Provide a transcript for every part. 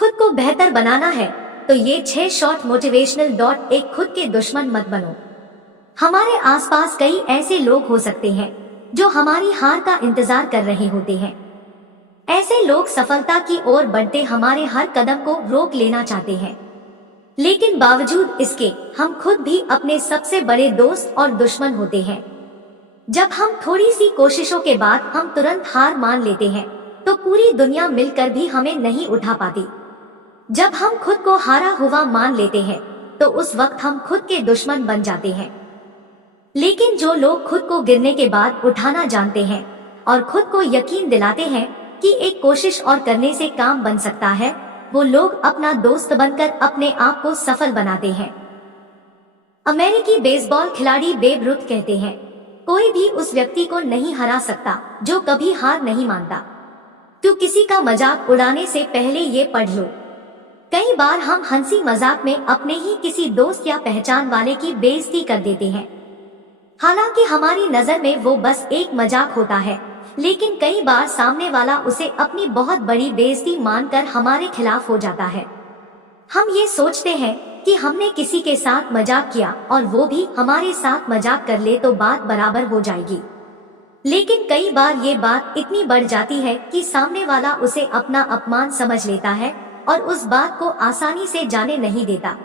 खुद को बेहतर बनाना है तो ये 6 शॉर्ट मोटिवेशनल डॉट। एक, खुद के दुश्मन मत बनो। हमारे आसपास कई ऐसे लोग हो सकते हैं जो हमारी हार का इंतजार कर रहे होते हैं। ऐसे लोग सफलता की ओर बढ़ते हमारे हर कदम को रोक लेना चाहते हैं, लेकिन बावजूद इसके हम खुद भी अपने सबसे बड़े दोस्त और दुश्मन होते हैं। जब हम थोड़ी सी कोशिशों के बाद हम तुरंत हार मान लेते हैं तो पूरी दुनिया मिलकर भी हमें नहीं उठा पाती। जब हम खुद को हारा हुआ मान लेते हैं तो उस वक्त हम खुद के दुश्मन बन जाते हैं। लेकिन जो लोग खुद को गिरने के बाद उठाना जानते हैं और खुद को यकीन दिलाते हैं कि एक कोशिश और करने से काम बन सकता है, वो लोग अपना दोस्त बनकर अपने आप को सफल बनाते हैं। अमेरिकी बेसबॉल खिलाड़ी बेब रुथ कहते हैं, कोई भी उस व्यक्ति को नहीं हरा सकता जो कभी हार नहीं मानता। तू किसी का मजाक उड़ाने से पहले ये पढ़ लो। कई बार हम हंसी मजाक में अपने ही किसी दोस्त या पहचान वाले की बेइज्जती कर देते हैं, हालांकि हमारी नजर में वो बस एक मजाक होता है, लेकिन कई बार सामने वाला उसे अपनी बहुत बड़ी बेइज्जती मानकर हमारे खिलाफ हो जाता है। हम ये सोचते हैं कि हमने किसी के साथ मजाक किया और वो भी हमारे साथ मजाक कर ले तो बात बराबर हो जाएगी, लेकिन कई बार ये बात इतनी बढ़ जाती है कि सामने वाला उसे अपना अपमान समझ लेता है और उस बात को आसानी से जाने नहीं देता।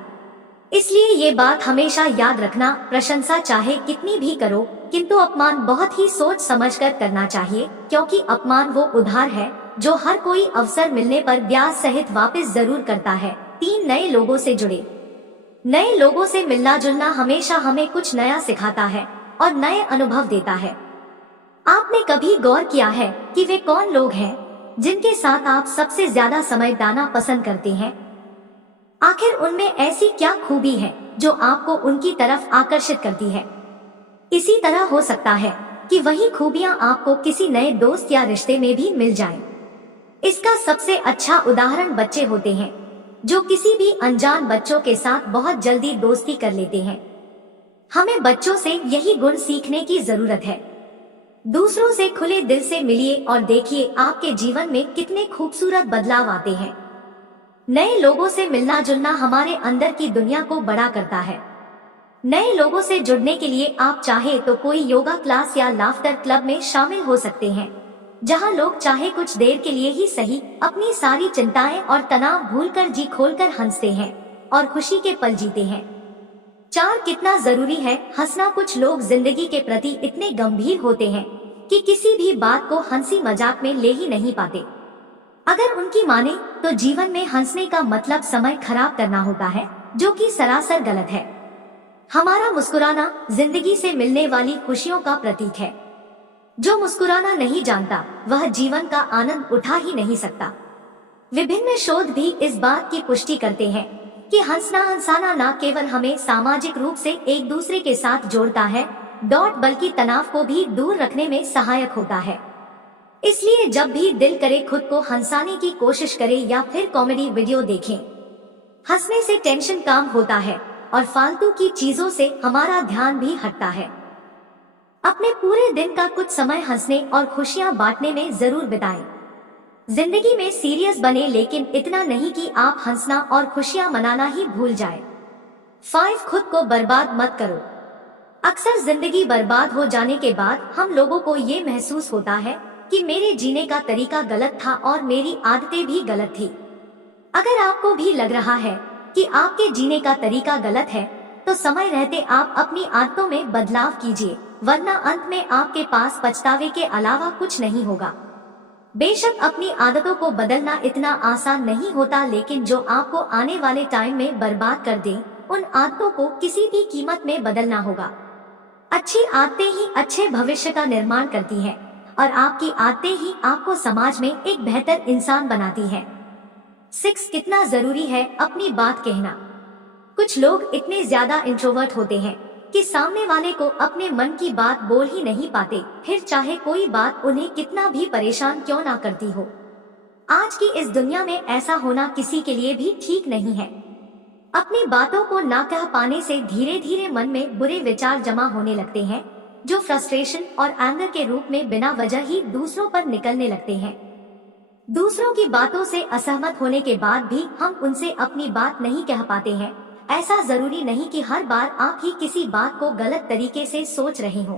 इसलिए ये बात हमेशा याद रखना, प्रशंसा चाहे कितनी भी करो, किंतु अपमान बहुत ही सोच समझकर करना चाहिए, क्योंकि अपमान वो उधार है जो हर कोई अवसर मिलने पर ब्याज सहित वापस जरूर करता है। 3, नए लोगों से जुड़े। नए लोगों से मिलना जुलना हमेशा हमें कुछ नया सिखाता है और नए अनुभव देता है। आपने कभी गौर किया है कि वे कौन लोग हैं जिनके साथ आप सबसे ज्यादा समय बिताना पसंद करते हैं? आखिर उनमें ऐसी क्या खूबी है जो आपको उनकी तरफ आकर्षित करती है? इसी तरह हो सकता है कि वही खूबियां आपको किसी नए दोस्त या रिश्ते में भी मिल जाएं। इसका सबसे अच्छा उदाहरण बच्चे होते हैं, जो किसी भी अनजान बच्चों के साथ बहुत जल्दी दोस्ती कर लेते हैं। हमें बच्चों से यही गुण सीखने की जरूरत है। दूसरों से खुले दिल से मिलिए और देखिए आपके जीवन में कितने खूबसूरत बदलाव आते हैं। नए लोगों से मिलना जुलना हमारे अंदर की दुनिया को बड़ा करता है। नए लोगों से जुड़ने के लिए आप चाहे तो कोई योगा क्लास या लाफ्टर क्लब में शामिल हो सकते हैं, जहां लोग चाहे कुछ देर के लिए ही सही अपनी सारी चिंताएं और तनाव भूलकर जी खोलकर हंसते हैं और खुशी के पल जीते हैं। 4, कितना जरूरी है हंसना। कुछ लोग जिंदगी के प्रति इतने गंभीर होते हैं कि किसी भी बात को हंसी मजाक में ले ही नहीं पाते। अगर उनकी माने तो जीवन में हंसने का मतलब समय खराब करना होता है, जो कि सरासर गलत है। हमारा मुस्कुराना जिंदगी से मिलने वाली खुशियों का प्रतीक है। जो मुस्कुराना नहीं जानता वह जीवन का आनंद उठा ही नहीं सकता। विभिन्न शोध भी इस बात की पुष्टि करते हैं कि हंसना न केवल हमें सामाजिक रूप से एक दूसरे के साथ जोड़ता है, बल्कि तनाव को भी दूर रखने में सहायक होता है। इसलिए जब भी दिल करे खुद को हंसाने की कोशिश करें या फिर कॉमेडी वीडियो देखें। हंसने से टेंशन कम होता है और फालतू की चीजों से हमारा ध्यान भी हटता है। अपने पूरे दिन का कुछ समय हंसने और खुशियां बांटने में जरूर बिताएं। जिंदगी में सीरियस बने, लेकिन इतना नहीं कि आप हंसना और खुशियां मनाना ही भूल जाएं। 5, खुद को बर्बाद मत करो। अक्सर जिंदगी बर्बाद हो जाने के बाद हम लोगों को ये महसूस होता है कि मेरे जीने का तरीका गलत था और मेरी आदतें भी गलत थी। अगर आपको भी लग रहा है कि आपके जीने का तरीका गलत है, तो समय रहते आप अपनी आदतों में बदलाव कीजिए, वरना अंत में आपके पास पछतावे के अलावा कुछ नहीं होगा। बेशक अपनी आदतों को बदलना इतना आसान नहीं होता, लेकिन जो आपको आने वाले टाइम में बर्बाद कर दे, उन आदतों को किसी भी कीमत में बदलना होगा। अच्छी आदतें ही अच्छे भविष्य का निर्माण करती हैं और आपकी आदतें ही आपको समाज में एक बेहतर इंसान बनाती हैं। 6, कितना जरूरी है अपनी बात कहना। कुछ लोग इतने ज्यादा इंट्रोवर्ट होते हैं कि सामने वाले को अपने मन की बात बोल ही नहीं पाते, फिर चाहे कोई बात उन्हें कितना भी परेशान क्यों ना करती हो। आज की इस दुनिया में ऐसा होना किसी के लिए भी ठीक नहीं है। अपनी बातों को ना कह पाने से धीरे धीरे मन में बुरे विचार जमा होने लगते हैं, जो फ्रस्ट्रेशन और एंगर के रूप में बिना वजह ही दूसरों पर निकलने लगते हैं। दूसरों की बातों से असहमत होने के बाद भी हम उनसे अपनी बात नहीं कह पाते हैं। ऐसा जरूरी नहीं कि हर बार आप ही किसी बात को गलत तरीके से सोच रहे हो।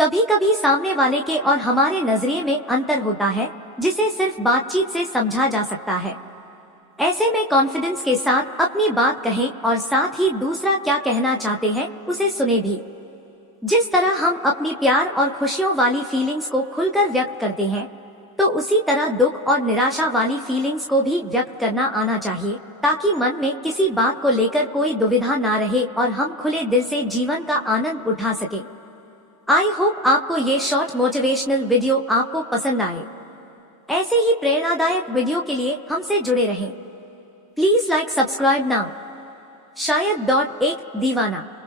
कभी कभी सामने वाले के और हमारे नजरिए में अंतर होता है, जिसे सिर्फ बातचीत से समझा जा सकता है। ऐसे में कॉन्फिडेंस के साथ अपनी बात कहें और साथ ही दूसरा क्या कहना चाहते हैं उसे सुने भी। जिस तरह हम अपनी प्यार और खुशियों वाली फीलिंग्स को खुलकर व्यक्त करते हैं, तो उसी तरह दुख और निराशा वाली फीलिंग्स को भी व्यक्त करना आना चाहिए, ताकि मन में किसी बात को लेकर कोई दुविधा ना रहे और हम खुले दिल से जीवन का आनंद उठा सके। आई होप आपको ये शॉर्ट मोटिवेशनल वीडियो आपको पसंद आए। ऐसे ही प्रेरणादायक वीडियो के लिए हमसे जुड़े रहें। Please like subscribe now. शायद एक दीवाना।